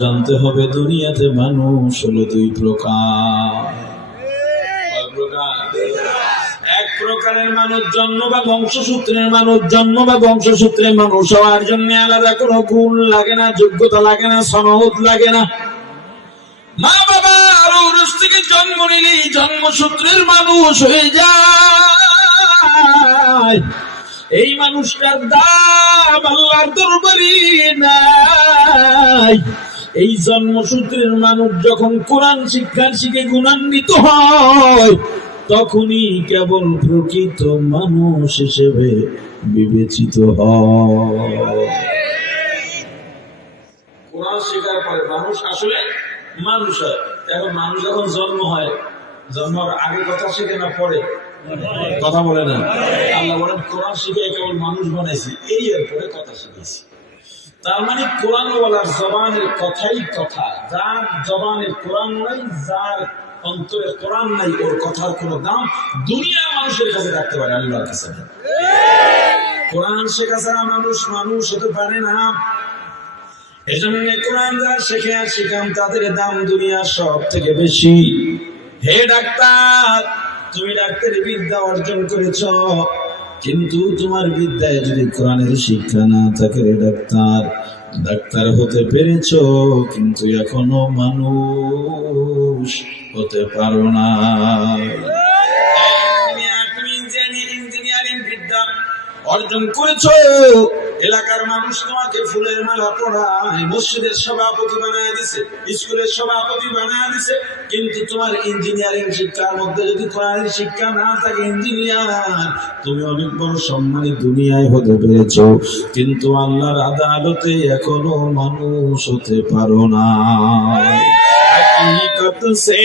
জানতে হবে দুনিয়াতে মানুষ হলো দুই প্রকার। এক প্রকারের মানুষ জন্ম বা বংশসূত্রের মানুষ, জন্ম বা বংশসূত্রের মানুষ হওয়ার জন্য আলাদা কোনো গুণ লাগে না, যোগ্যতা লাগে না, সনদ লাগে না। মা বাবা আরো ওরস থেকে জন্ম নিলেই জন্মসূত্রের মানুষ হয়ে যায়। এই মানুষটার দাম আল্লাহর দরবারে নাই। এই জন্মসূত্রের মানুষ যখন কোরআন শিক্ষার শিখে গুণান্বিত হয়, তখনই কেবল প্রকৃত মানুষ হিসেবে বিবেচিত হয়। কোরআন শেখার পরে মানুষ আসলে মানুষ হয়। এখন মানুষ যখন জন্ম হয়, জন্মের আগে কথা শিখে না পরে কথা বলে না। আল্লাহ বলেন কোরআন শিখে কেবল মানুষ বানাইছি, এই এরপরে কথা শিখেছি। তার মানে কোরআন ওয়ালার জবানের কথাই কথা। যার জবানের কোরআন নাই, যার অন্তরে কোরআন নাই, ওর কথার কোনো দাম দুনিয়ার মানুষের কাছে রাখতে পারে, আল্লাহর কাছে না। কোরআন শেখা ছাড়া মানুষ মানুষ হতে পারে না। এজন্য কোরআন যারা শেখে আর শিখাম, তাদের দাম দুনিয়ার সব থেকে বেশি। হে ডাক্তার, তুমি ডাক্তারি বিদ্যা অর্জন করেছ, কিন্তু তোমার বিদ্যায় যদি কোরআনের শিক্ষা না থাকে, ডাক্তার হতে পেরেছ, কিন্তু এখনো মানুষ হতে পারো না। তুমি ইঞ্জিনিয়ারিং বিদ্যা অর্জন করেছো, এলাকার মানুষ তোমাকে ফুলের মালা পড়ায়, মসজিদের সভাপতি বানায় দিছে, স্কুলের সভাপতি বানায় দিছে, কিন্তু তোমার ইঞ্জিনিয়ারিং শিক্ষার মধ্যে যদি কোরআনের শিক্ষা না থাকে, ইঞ্জিনিয়ার তুমি অনেক বড় সম্মানী দুনিয়ায় হতে পেরেছ, কিন্তু আল্লাহর আদালতে এখনো মানুষ হতে পারো না। हकीकत से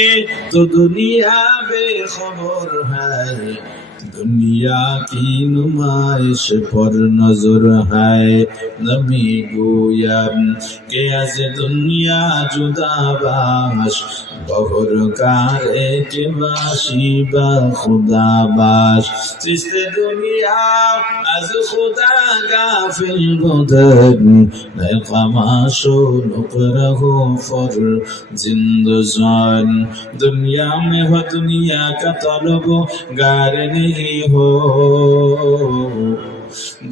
तो दुनिया बेखबर है, दुनिया की नुमाइश पर नजर है। नबी गोया के आज दुनिया जुदा बाश, बहर कारे के बाशी बा खुदा बाश। जिससे दुनिया आज खुदा गाफिल बुदर, नए खमाशो नुकरहो फर जिंदजान। दुनिया में हो दुनिया का तलब गार नहीं हो,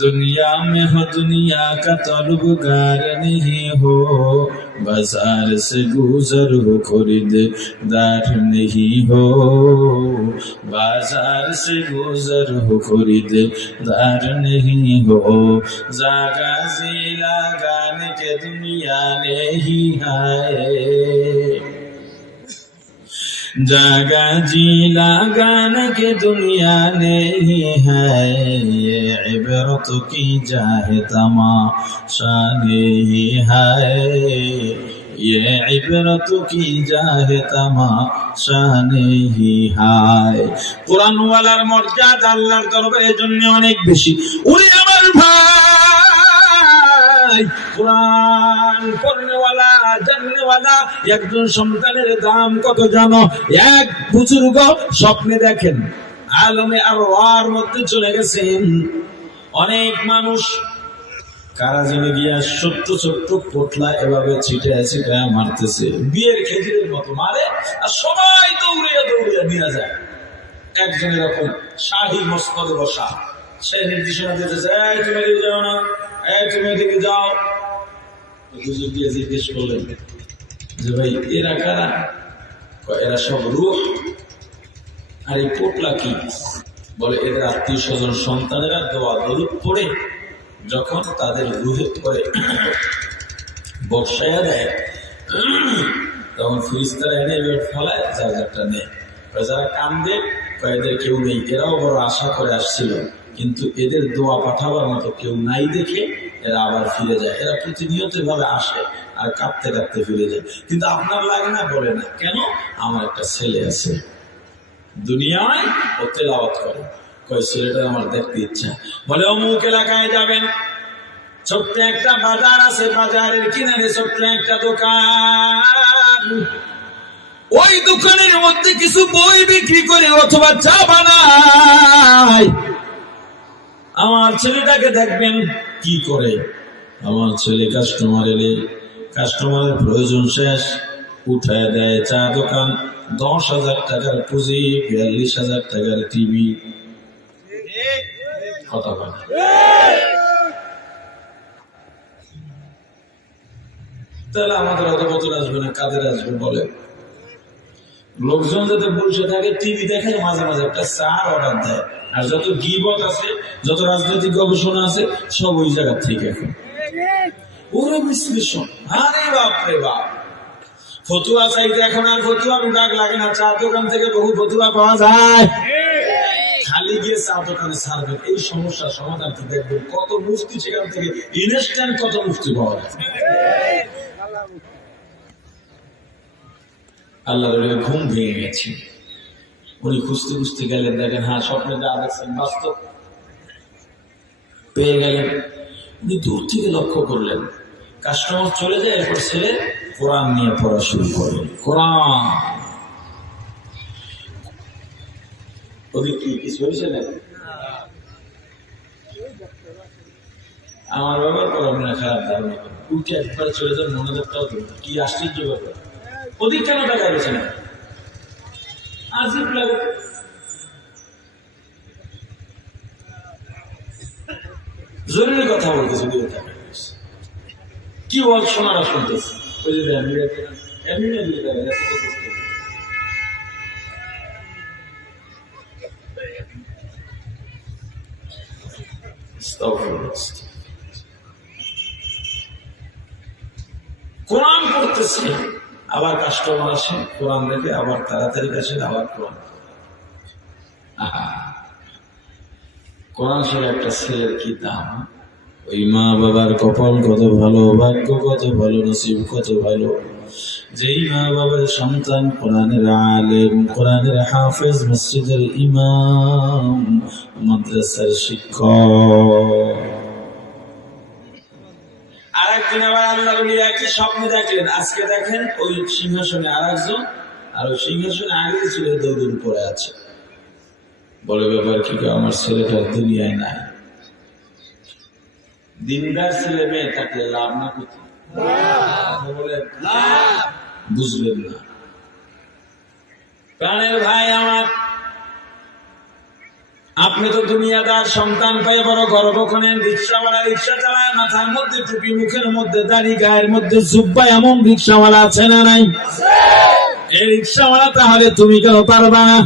दुनिया में हो दुनिया का तलबगार नहीं हो। बाजार से गुजर हो खरीददार नहीं हो, बाजार से गुजर हो खरीददार नहीं हो। जागा जी लगाने के दुनिया नहीं है, जागा जी लगाने के दुनिया नहीं है। ये इबरत की जाहे तमाशा नहीं है, ये इबरत की जाहे तमाशा नहीं है। कुरान वालार मर्যাদা আল্লাহর দরবারে জন্য অনেক বেশি। ওরে আমার ভাই, কুরআন পড়নেওয়ালা জাননেওয়ালা একজন সন্তানের দাম কত জানো? এক বুজুর্গ স্বপ্নে দেখেন, আলমে আরওয়ার মধ্যে চলে গেছেন। অনেক মানুষ কারাজেলে গিয়া ছোট্ট ছোট্ট পোটলা এভাবে ছিটে মারতেছে, বিয়ের খেজুরের মতো মারে, আর সবাই দৌড়িয়া দৌড়িয়া নিয়ে যায়। একজন এরকম শাহী মস্তরে বসা, সে নির্দেশনা দিতেছে, এই তুমি এদিকে যাও না, এই তুমি এদিকে যাও। হুজুর দিয়ে জিজ্ঞেস করলেন যে ভাই এরা কারা? এরা সব রূহ। আর এই পোটলা কি? বলে এদের আত্মীয় স্বজন সন্তানেরা দোয়া দরুদ পড়ে যখন তাদের রুহে করে বর্ষায়া দেয়, তখন ফিরিস্তারা এনে এবার ফলায়, যার যারটা নেয়। যারা কান্দে এদের কেউ নেই, এরাও বড় আশা করে আসছিল, কিন্তু এদের দোয়া পাঠাবার মতো কেউ নাই দেখে এরা আবার ফিরে যায়। এরা প্রতিনিয়ত ভাবে আসে আর কাঁদতে কাঁদতে ফিরে যায়। কিন্তু আপনার লাগে না? বলে না। কেন? আমার একটা ছেলে আছে দুনিয়ায়, ও তেলাওয়াত করে। কয় ছেলেটা আমার দেখতে ইচ্ছা। বলে অমুক এলাকায় যাবেন, ছোট্ট একটা বাজার আছে, বাজারের কিনারে ছোট্ট একটা দোকান, ওই দোকানের মধ্যে কিছু বই বিক্রি করে অথবা চা বানায়। আমার ছেলেটাকে দেখবেন কি করে। আমার ছেলে কাস্টমার এলে কাস্টমারের প্রয়োজন শেষ, উঠায় দেয় চা দোকান, 10,000 টাকার পুঁজি, 42,000 টাকার টিভি। কথা বলে তাহলে আমাদের অত বছর আসবে না, কাদের আসবে বলে? লোকজন যাতে বসে থাকে টিভি দেখে, মাঝে মাঝে একটা চা অর্ডার দেয়। আর যত গিবত আছে, যত রাজনৈতিক গবেষণা আছে, সব ওই জায়গা থেকে। এখন ওরে বিশ্লেষণ, আরে বাপ রে বাপ, ফতুয়া চাইতে এখন আর ফতুয়া ডাক লাগে না, চা দোকান থেকে বহু ফতুয়া পাওয়া যায়। খালি গিয়ে চা দোকানে সার্ভে, এই সমস্যার সমাধান কি দেখবেন, কত মুফতি সেখান থেকে ইনস্ট্যান্ট কত মুফতি পাওয়া যায়। আল্লাহ ঘুম ভেঙে গেছে, উনি খুঁজতে খুঁজতে গেলেন, দেখেন হ্যাঁ স্বপ্নে যা দেখছেন বাস্তব পেয়ে গেলেন। উনি দূর থেকে লক্ষ্য করলেন কাস্টমার চলে যায়, এরপর ছেলে কোরআন নিয়ে পড়া শুরু করে। কোরআন ওদের কি কিছু হয়েছে না? আমার বাবার পড়াশোনা খারাপ ধারণা, উঠে একবার চলে যান, মনোযোগটাও কি আশ্চর্য ব্যাপার। ওদিক কেন টাকা গেছে না? আজিব লাগে। জরুরি কথা বলতেছে, কি বল শোনারা শুনতেছে। ওই যে কোরআন পড়তেছে, আবার কাস্টমার আসে, কোরআন দেখে আবার তাড়াতাড়ি কাছে আবার কোরআন। কোরআন ছিল একটা ছেলের কি দাম। ওই মা বাবার কপাল কত ভালো, ভাগ্য কত ভালো, নসিব কত ভালো, যেই মা বাবার সন্তান কোরআনের আলেম, কোরআনের হাফেজ, মসজিদের ইমাম, মাদ্রাসার শিক্ষক। আরেকদিন আবার আল্লাহ একই স্বপ্নে দেখলেন। আজকে দেখেন ওই সিংহাসনে আরেকজন, আর ওই সিংহাসনে আগে ছিল দৌড়ের উপরে আছে। বলে ব্যাপার কি, আমার ছেলেটার দুনিয়ায় নাই। দিনদার ছেলে মেয়ে থাকলে লাভ না কোথায়? বুঝলেন না? প্রাণের ভাই আমার, আপনি তো দুনিয়াদার সন্তান পেয়ে বড় গর্ব করেন। রিক্সাওয়ালা রিক্সা চালায়, মাথার মধ্যে টুপি, মুখের মধ্যে দাড়ি, গায়ের মধ্যে জুব্বা, এমন রিক্সাওয়ালা আছে না নাই? এই রিক্সাওয়ালা তাহলে তুমি কেন পারবা না?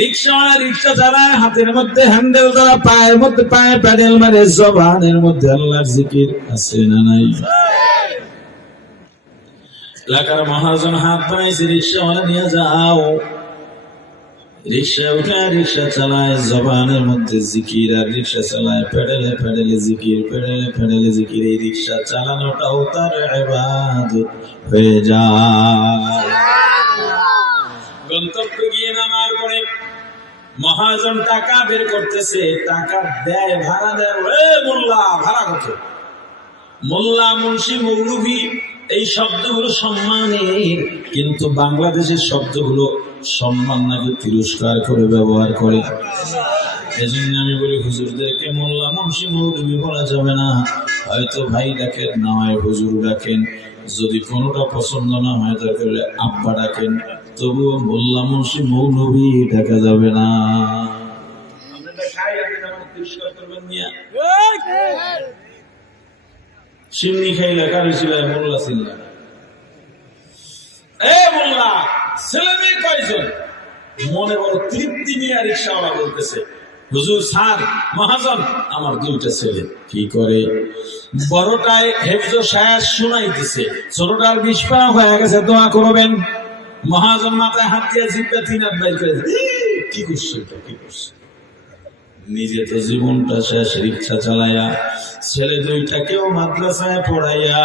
রিক্সাওয়ালা রিক্সা চালায়, হাতের মধ্যে হ্যান্ডেল ধরা, পায়ের মধ্যে পায়ে প্যাডেল মারে, জবানের মধ্যে আল্লাহর জিকির আছে না নাই? এলাকার মহাজন হাত বানাইছে, রিক্সাওয়ালা নিয়ে যাও। রিক্সা উঠে রিক্সা চালায়, জবানের মধ্যে জিকির, আর রিক্সা চালায় প্যাডেলে প্যাডেলে জিকির, প্যাডেলে প্যাডেলে জিকির। এই রিক্সা চালানোটাও তার ইবাদত হয়ে যায়। গন্তব্যে গিয়ে নামার পরে মহাজন টাকা বের করতেছে, টাকা দেয়, ভাড়া দেয়। মোল্লা ভাড়া কত? মোল্লা, মুন্সি, মৌলভী, এই শব্দগুলো সম্মানের, কিন্তু বাংলাদেশের শব্দগুলো সম্মান নাকি তিরস্কার করে ব্যবহার করে। এজন্য আমি বলি হুজুরদেরকে মোল্লা, মুন্সি, মৌলভী বলা যাবে না। হয়তো ভাই ডাকেন, না হয় হুজুর ডাকেন। যদি কোনোটা পছন্দ না হয় তাহলে আব্বা ডাকেন, তবুও মোল্লা, মুন্সি, মৌলভী ডাকা যাবে না। সিন্নি খাইলে কারি ছিলেন, মোল্লা ছিলেন। মোল্লা ছেলে মেয়ে কয়জন? মনে বড় তৃপ্তি নিয়ে রিক্সাওয়ালা বলতেছে, হুজুর স্যার মহাজন আমার 2টা ছেলে। কি করে? বড়টায় হেফজ শেষ শুনাইতেছে, ছোটটার 20 পারা হয়ে গেছে, দোয়া করবেন। মহাজন মাথায় হাত দিয়ে জিব্বা 3 হাত বাইর করে, কি করছে এটা, কি করছে? নিজে তো জীবনটা শেষ রিক্সা চালাইয়া, ছেলে 2টাকেও মাদ্রাসায় পড়াইয়া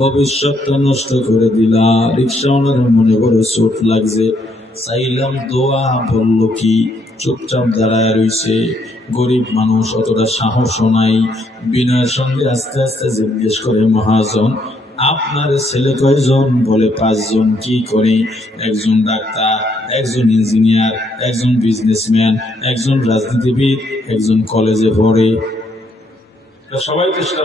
ভবিষ্যৎটা নষ্ট করে দিলা। রিক্সাওয়ালার মনে বড় চোট লাগছে। চাইলাম দোয়া, বলল কি? চুপচাপ দাঁড়ায় রইছে। গরিব মানুষ, অতটা সাহসও নাই। বিনয়ের সঙ্গে আস্তে আস্তে জিজ্ঞেস করে, মহাজন আপনার ছেলে কয়জন? বলে 5 জন। কি করে? একজন ডাক্তার, একজন ইঞ্জিনিয়ার, একজন বিজনেসম্যান, একজন রাজনীতিবিদ, একজন কলেজে পড়ে। সবাই চেষ্টা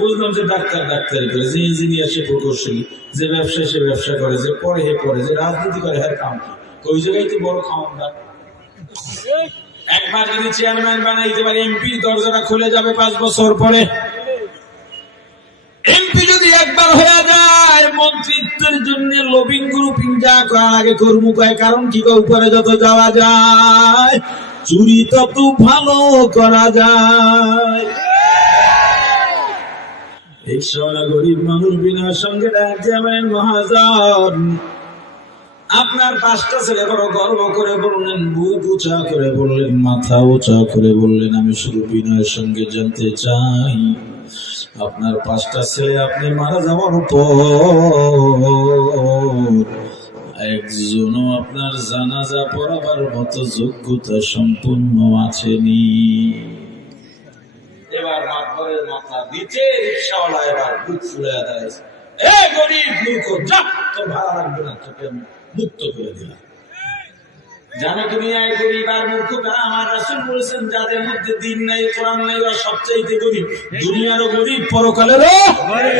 বুঝলাম যে ডাক্তার ডাক্তারি করে, যে ইঞ্জিনিয়ার সে প্রকৌশলী, যে ব্যবসায়ী সে ব্যবসা করে, যে পড়ে হে পড়ে, যে রাজনীতি করে হ্যাঁ কাম কি, ওই জায়গায় তো বড় খাওয়ানদার। একবার যদি চেয়ারম্যান বানাইতে পারে, এমপি দরজাটা খুলে যাবে 5 বছর পরে। এমপি যদি একবার হয়ে যায়, মন্ত্রিত্বের জন্য লবিং গ্রুপিং যা করার আগে কর্ম কয়, কারণ কি উপরে যত যাওয়া যায় চুরি তত ভালো করা যায়। এই সোনা গরিব মানুষ বিনা সঙ্গে ডাকছেন, মহাজন আপনার 5টা ছেলে বড় গর্ব করে বললেন, বুক উঁচা করে বললেন, মাথা উঁচা করে বললেন, আমি শুধু বিনয়ের সঙ্গে জানতে চাই আপনার 5টা ছেলে আপনি মারা যাওয়ার পর একজনও আপনার জানাজা পড়াবার মতো যোগ্যতা সম্পূর্ণ আছেনি। এবার মাতবরের মাথা নিচে রিক্সাওয়ালা এবার বুক ফুলে দাঁড়াইছে, এ গরিব মূর্খ, যা তোর ভাড়া লাগবে না, তোকে আমি মুক্ত করে দিলাম। জানো দুনিয়ায় গরিব আর মূর্খ কারা? আমার রাসূল বলেছেন, যাদের মধ্যে দিন নাই কোরআন নাই ওরা সবচাইতে গরিব, দুনিয়ারও গরিব পরকালেরও গরিব।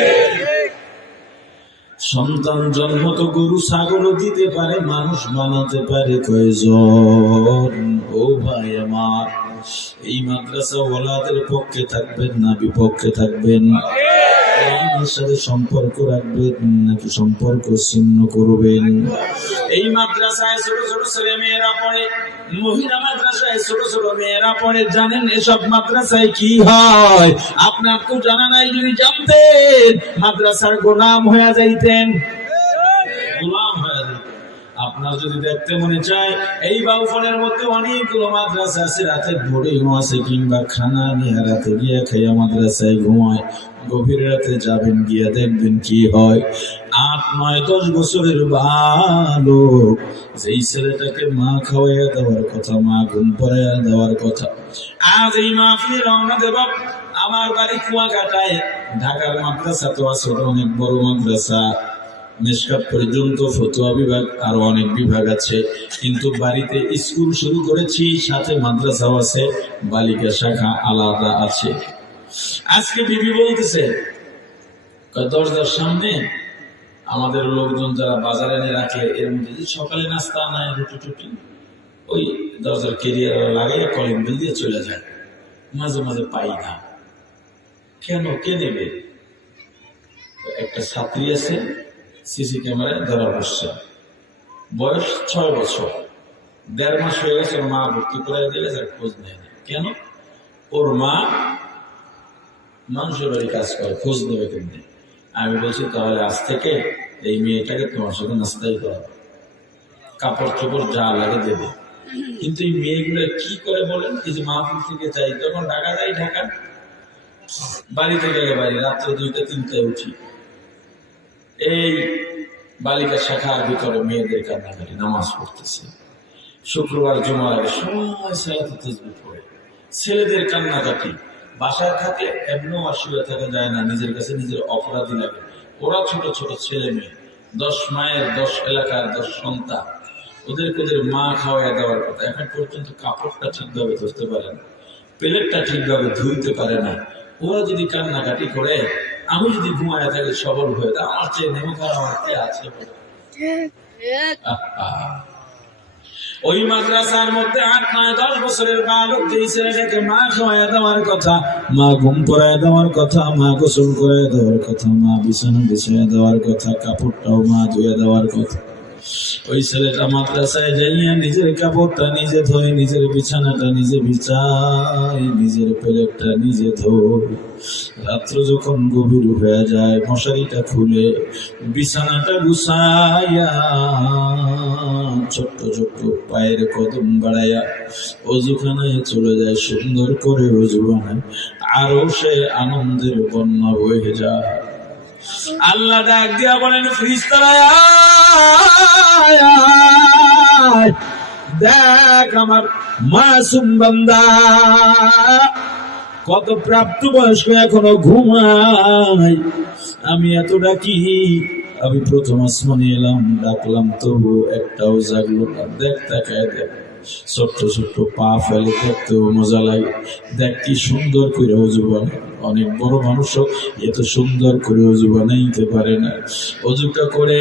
সন্তান জন্ম তো গরু ছাগলও দিতে পারে, মানুষ বানাতে পারে কয়জন? ও ভাই আমার, এই মাদ্রাসা ওয়ালাদের পক্ষে থাকবেন না বিপক্ষে থাকবেন? কোরআনের সাথে সম্পর্ক রাখবেন নাকি সম্পর্ক ছিন্ন করবেন? এই মাদ্রাসায় ছোট ছোট ছেলে মেয়েরা পড়ে, মহিলা মাদ্রাসায় ছোট ছোট মেয়েরা পড়ে। জানেন এসব মাদ্রাসায় কি হয়? আপনার তো জানা নাই, যদি জানতেন মাদ্রাসার গোলাম হয়ে যাইতেন, গোলাম হয়ে যাইতেন। আপনার যদি দেখতে মনে চায়, এই বাউফলের মধ্যে অনেকগুলো মাদ্রাসা আছে, রাতে বোর্ডিং আছে, কিংবা খানা নিয়ে রাতে গিয়ে খাইয়া মাদ্রাসায় ঘুমায়। গভীর রাতে যাবেন, গিয়া দেখবেন কি হয়। 8, 9, 10 বছরের বালক, যেই ছেলেটাকে মা খাওয়াইয়া দেওয়ার কথা, মা ঘুম পাড়াইয়া দেওয়ার কথা, আজ এই মাহফিলে রওনা দেব। আমার বাড়ি কুয়াকাটায়। ঢাকার মাদ্রাসা তো আছে, অনেক বড় মাদ্রাসা, মেশকাত পর্যন্ত, ফতোয়া বিভাগ, আরো অনেক বিভাগ আছে। কিন্তু বাড়িতে স্কুল শুরু করেছি, সাথে মাদ্রাসাও আছে, বালিকা শাখা আলাদা আছে। আজকে বিবি বলতেছে, দরজার সামনে আমাদের লোকজন যারা বাজারে এনে রাখে, এর মধ্যে সকালে নাস্তা আনায়, রুটি টুটি, ওই দরজার কেরিয়ার লাগাইয়া কলিং বেল দিয়ে চলে যায়। মাঝে মাঝে পাই না, কেন, কে নেবে? একটা ছাত্রী আছে, সিসি ক্যামেরায় ধরা পড়ছে, বয়স 6 বছর, 1.5 মাস হয়ে গেছে, ওর মা ভর্তি করে দিলে, খোঁজ নেয় না। কেন? ওর মা মানুষের বাড়ি কাজ করে, খোঁজ নেবে কেমনি? আমি বলছি, তাহলে আজ থেকে এই মেয়েটাকে তোমার সাথে নাস্তাই করা, কাপড় চোপড় যা লাগে দেবে। কিন্তু এই মেয়েগুলো কি করে বলেন? এই যে মাহফিল থেকে যাই, তখন ঢাকা যাই, ঢাকা বাড়ি থেকে বাড়ি, রাত্রে 2টা 3টায় উঠি, এই বালিকা শাখার ভিতরে মেয়েদের কান্নাকাটি, নামাজ পড়তেছে। শুক্রবার জুমার আগে সময় সালাতুত তাসবিহ পড়ে, ছেলেদের কান্নাকাটি। বাসায় থাকলে এমনও অসুবিধা থাকা যায় না, নিজের কাছে নিজের অপরাধী লাগে। ওরা ছোট ছোট ছেলে মেয়ে, 10 মায়ের, 10 এলাকার, 10 সন্তান, ওদের মা খাওয়াইয়া দেওয়ার কথা। এখন পর্যন্ত কাপড়টা ঠিকভাবে ধরতে পারে না, প্লেটটা ঠিকভাবে ধুইতে পারে না। ওরা যদি কান্নাকাটি করে, আমি যদি ঘুমায় থাকি, সবল হয়ে যায়, আমার চেয়ে নেমে খাওয়া আমার কে আছে? ওই মাদ্রাসার মধ্যে 8, 9, 10 বছরের বালক, যেই ছেলেটাকে মা খাওয়াইয়া দেওয়ার কথা, মা ঘুম পড়ায় দেওয়ার কথা, মা গোসল করে দেওয়ার কথা, মা বিছানা বিছিয়ে দেওয়ার কথা, কাপড়টাও মা ধুয়ে দেওয়ার কথা, ওই ছেলেটা মাদ্রাসায় যাইয়া নিজের কাপড়টা নিজে ধোয়, নিজের বিছানাটা নিজে বিছায়, নিজের প্লেটটা নিজে ধোয়। রাত্র যখন গভীর হয়ে যায়, মশারিটা খুলে বিছানাটা গুছাইয়া, ছোট্ট ছোট্ট পায়ের কদম বাড়াইয়া অজুখানায় চলে যায়, সুন্দর করে অজু বানায়, আরো সে আনন্দের বন্যা বয়ে যায়। আল্লাহ ডাক দিয়া বলেন, ফেরেশতারা দেখ আমার মাসুম বান্দা কত প্রাপ্ত বয়স্ক, এখনো ঘুমায়। আমি এত ডাকি, আমি প্রথম আসমানে এলাম, ডাকলাম, তবু একটাও জাগলো না। দেখ, তাকায় দেখ, ছোট্ট ছোট্ট পা ফেলে, দেখতেও মজা লাগে। দেখ কি সুন্দর করে অজু বানায়। অনেক বড় মানুষও এত সুন্দর করে অজু বানাইতে পারে না। অজুটা করে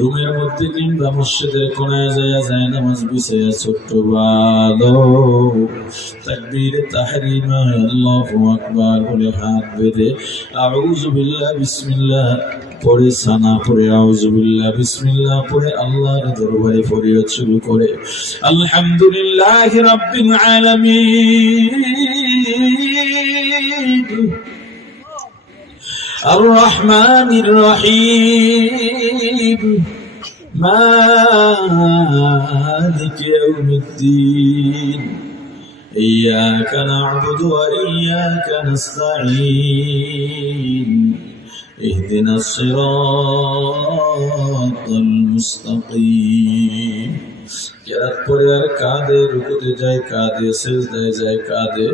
রুমের মধ্যে কিংবা মসজিদের কোনায় যায় নামাজ বিছায়া ছোট্ট বালক তাকবীরে তাহরিমা আল্লাহু আকবার বলে হাত বেঁধে আউযু বিল্লাহ বিসমিল্লাহ পরে সানা পরে আউযু বিল্লাহ বিসমিল্লাহ পরে আল্লাহর দরবারে ফরিয়াদ শুরু করে আলহামদুলিল্লাহি রাব্বিল আলামিন আর রহমানির রহিম মালিক ইয়াউমিদ্দিন ইয়্যাকা না'বুদু ওয়া ইয়্যাকা নাস্তাঈন ইহদিনাস সিরাতাল মুস্তাকিম। কেরাত পরে আর কাঁদে, রুকুতে যায় কাঁদে, সিজদায় যায় কাঁদে।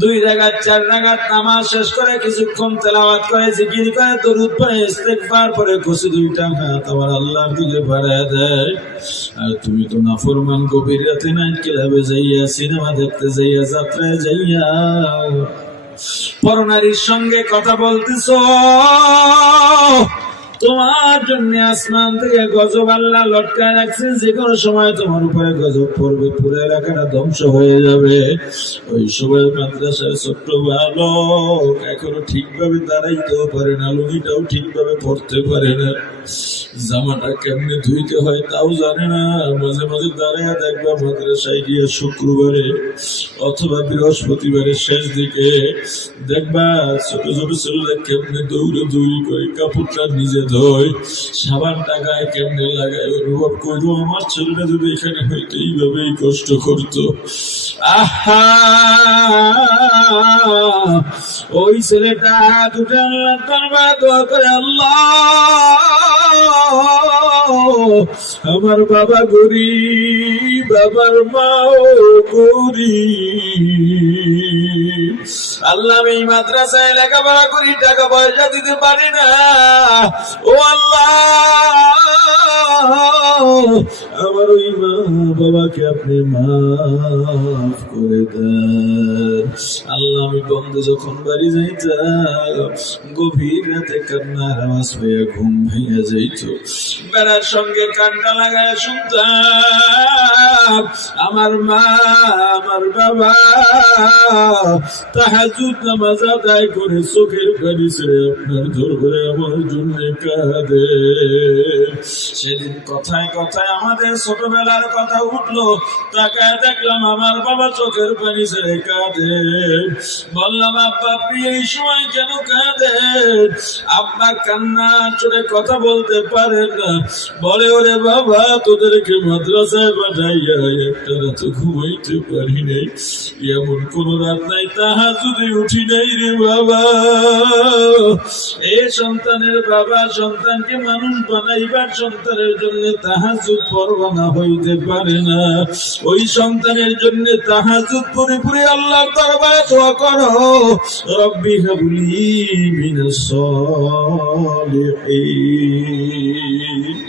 2 রাকাত 4 রাকাত নামাজ শেষ করে কিছুক্ষণ তেলাওয়াত করে, জিকির করে, দরুদ পড়ে, ইস্তিগফার পরে খুশি 2টা হাত আমার আল্লাহর দিকে বাড়ায় দেয়। আর তুমি তো নাফরমান, গভীর রাতে নাইট ক্লাবে যাইয়া, সিনেমা দেখতে যাইয়া, যাত্রায় যাইয়া পরনারীর সঙ্গে কথা বলতেছো। তোমার জন্য আসমান থেকে গজব আল্লাহ লটকায় রাখছে, যে কোনো সময় তোমার উপরে গজব পড়বে, পুরো এলাকাটা ধ্বংস হয়ে যাবে। ওই সময় মাদ্রাসার ছোট্ট বালক এখনো ঠিকভাবে দাঁড়াইতেও পারে না, লুঙ্গিটাও ঠিকভাবে পড়তে পারে না, জামাটা কেমনে ধুইতে হয় তাও জানে না। মাঝে মাঝে দাঁড়ায় দেখবা মাদ্রাসায় গিয়ে শুক্রবারে অথবা বৃহস্পতিবারে শেষ দিকে দেখবা ছোট ছোট ছেলেরা কেমনে দৌড়ে দৌড়ি করে কাপড়টা নিজে ধোয়, সাবানটা গায়ে কেমনে লাগায়। অনুভব করবো আমার ছেলেটা যদি এখানে হয়তো এইভাবেই কষ্ট করতো। আহা, ওই ছেলেটা দুটা আল্লাহর দরবারে দোয়া করে, আল্লাহ আমার বাবা গরিব, বাবার মাও গরিব, আল্লাহ আমি এই মাদ্রাসায় লেখাপড়া করি, টাকা পয়সা দিতে পারি না, ও আল্লাহ আমার ওই মা বাবাকে আপনি মাফ করে দেন। আল্লাহ আমি বন্ধু যখন বাড়ি যাইতাম গভীর রাতে কান্নার আওয়াজ হইয়া ঘুম ভাইয়া যাইত, বেড়ার সঙ্গে কান্না লাগায় শুনতাম আমার মা আমার বাবা তাহাজ্জুদ নামাজ আদায় করে চোখের পানি ছেড়ে আপনার দরবারে আমার জন্য কাঁদে। সেদিন কথায় কথায় আমাদের ছোটবেলার কথা উঠলো, তাকায় দেখলাম আমার বাবা চোখের পানি ছেড়ে কাঁদে। বললাম আব্বা আপনি এই সময় কেন কাঁদেন? আব্বা কান্না চোখে কথা বলতে পারেন না। বলে ওরে বাবা তোদেরকে মাদ্রাসায় পাঠাইয়া একটা রাত ঘুমাইতে পারি নাই, এমন কোন রাত নাই তাহাজ্জুদে উঠি নাই রে বাবা। এই সন্তানের বাবা সন্তানকে মানুষ বানাইবার সন্তানের জন্য তাহাজ্জুদ পরোয়ানা হইতে পারে না। ওই সন্তানের জন্য তাহাজ্জুদ পড়ে পড়ে আল্লাহর দরবারে দোয়া করো, রব্বি হাবলি মিনাস সালিহিন।